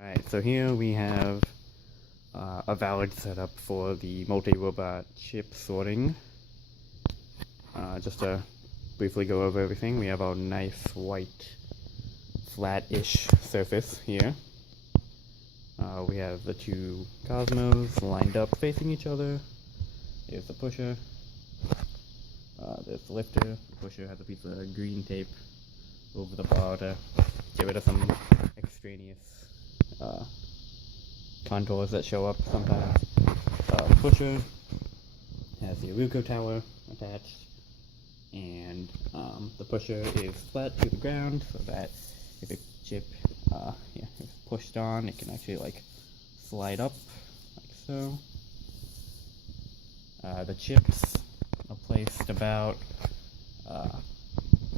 Alright, so here we have a valid setup for the multi-robot chip sorting. Just to briefly go over everything, we have our nice white flat-ish surface here. We have the two Cozmos lined up facing each other. Here's the pusher. There's the lifter. The pusher has a piece of green tape over the bar to get rid of some extraneous contours that show up sometimes. The pusher has the Aruco tower attached, and the pusher is flat to the ground so that if a chip is pushed on, it can actually slide up like so. The chips are placed about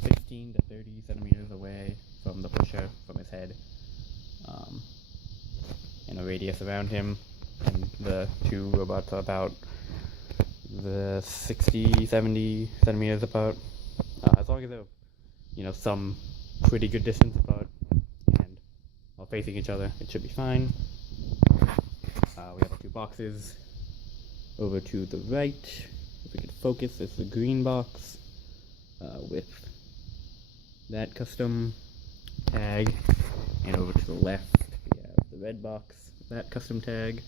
15 to 30 centimeters away from the pusher, from his head, in a radius around him, and the two robots are about the 60-70 centimeters apart. As long as they're, some pretty good distance apart and while facing each other, it should be fine. We have our two boxes. Over to the right, if we could focus, it's the green box with that custom tag, and over to the left we have the red box, that custom tag.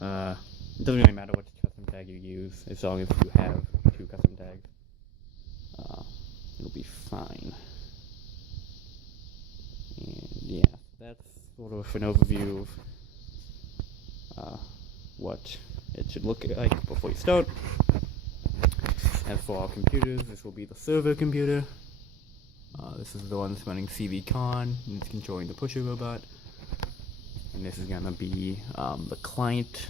It doesn't really matter which custom tag you use, as long as you have two custom tags. It'll be fine. And yeah, that's sort of an overview of what it should look like before you start. As for our computers, this will be the server computer. This is the one that's running CVCon, and it's controlling the pusher robot. And this is gonna be the client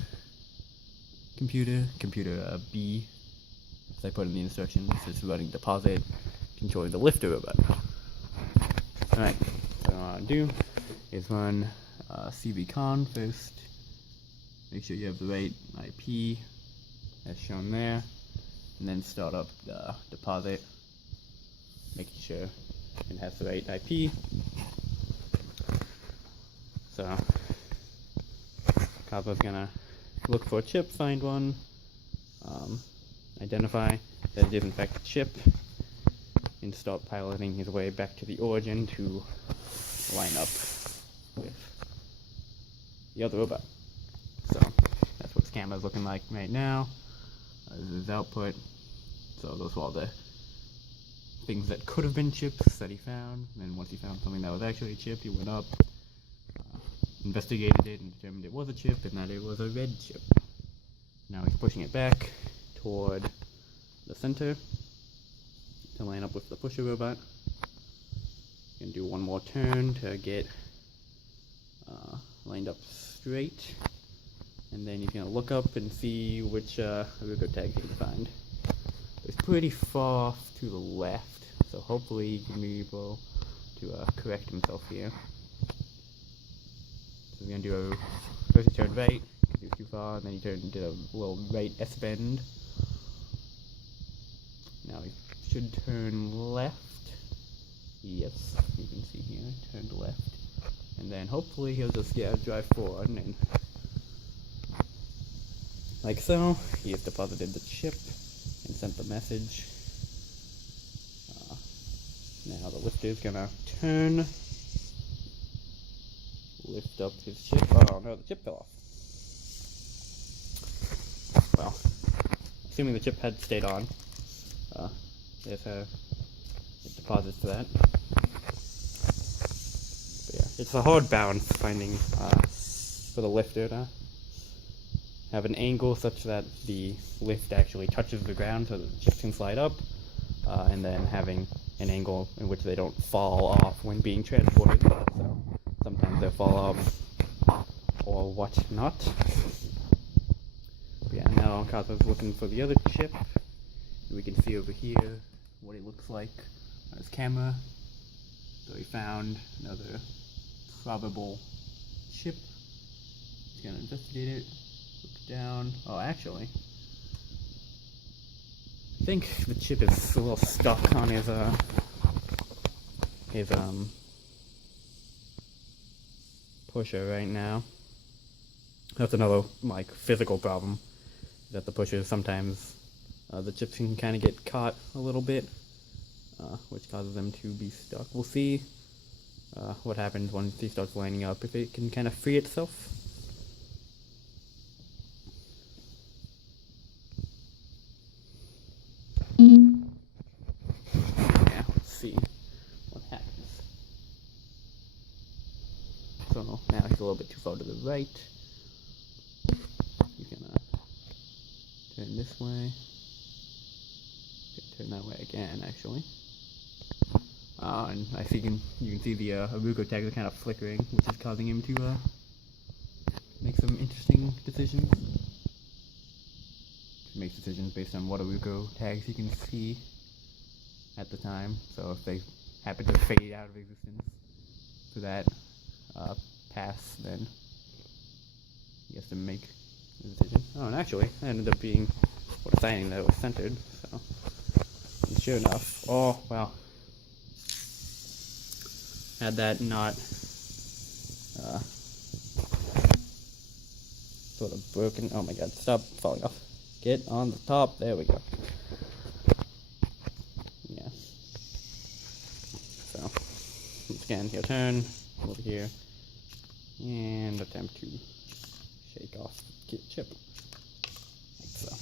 computer B, as I put in the instructions. It's running deposit, controlling the lifter robot. Alright, so what I want to do is run CVCon first. Make sure you have the right IP as shown there, and then start up the deposit, making sure it has the right IP. So Cozmo's gonna look for a chip, find one, identify that it is in fact a chip, and start piloting his way back to the origin to line up with the other robot. So that's what his camera is looking like right now. This is his output. So those were all the things that could have been chips that he found. And then once he found something that was actually a chip, he went up, investigated it, and determined it was a chip and that it was a red chip. Now he's pushing it back toward the center to line up with the pusher robot. He's going to do one more turn to get lined up straight. And then he's going to look up and see which Aruco tag he can find. It's pretty far off to the left, so hopefully he can be able to correct himself here. So he's going to do first he turned right, because he was too far, and then he did a little right S-bend. Now he should turn left. Yes, you can see here, turned left. And then hopefully he'll just drive forward, and like so, he has deposited the chip and sent the message. Now the lifter is gonna turn, lift up his chip. Oh no, the chip fell off. Well, assuming the chip had stayed on, there's it deposits to that. But yeah, it's a hard balance finding for the lifter to have an angle such that the lift actually touches the ground so that the chips can slide up, and then having an angle in which they don't fall off when being transported. So sometimes they'll fall off or whatnot. But yeah, now Cozmo's looking for the other chip. We can see over here what it looks like on his camera. So he found another probable chip. He's gonna investigate it. Look down. Oh, actually, I think the chip is a little stuck on his pusher right now. That's another like physical problem, that the pushers sometimes the chips can kind of get caught a little bit, which causes them to be stuck. We'll see what happens once he starts lining up, if it can kind of free itself. Yeah, let's see what happens. So now he's a little bit too far to the right. You can turn this way. Turn that way again, actually. And I see you can see the Arugo tags are kind of flickering, which is causing him to make some interesting decisions. He makes decisions based on what Arugo tags he can see at the time. So if they happen to fade out of existence for that pass, then he has to make a decision. Oh, and actually, it ended up being a signing that was centered. So, and sure enough, oh wow. Had that not sort of broken. Oh my god, stop falling off. Get on the top. There we go. Yeah. So, once again, he'll turn over here and attempt to shake off the chip. Like so.